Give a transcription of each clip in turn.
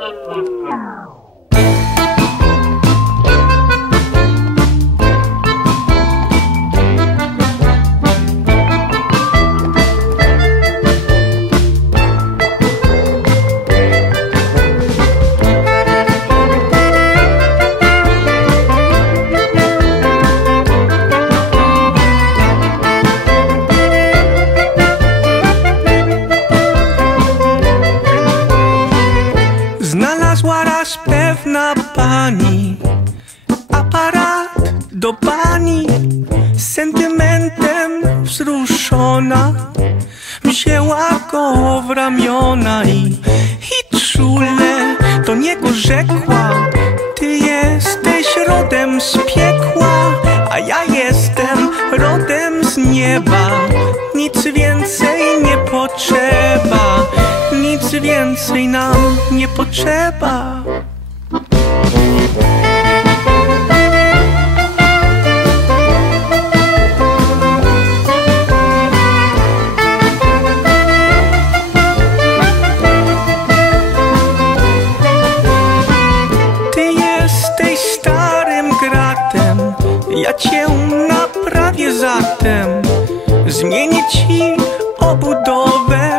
嗯。złarasz pewna pani. Aparat do pani. Sentymentem wzruszona. Wzięła go w ramiona i, i czule do niego rzekła Ty jesteś rodem z piekła, a ja nic więcej nam nie potrzeba Ty jesteś starym gratem, ja cię naprawię zatem. Zmienię ci obudowę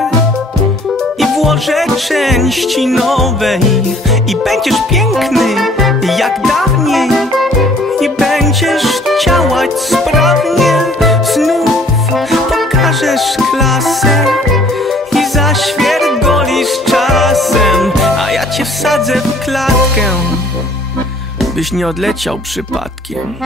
części nowe i, i będziesz piękny jak dawniej i będziesz działać sprawnie. Znów pokażesz klasę i zaświergolisz czasem, a ja cię wsadzę w klatkę, byś nie odleciał przypadkiem.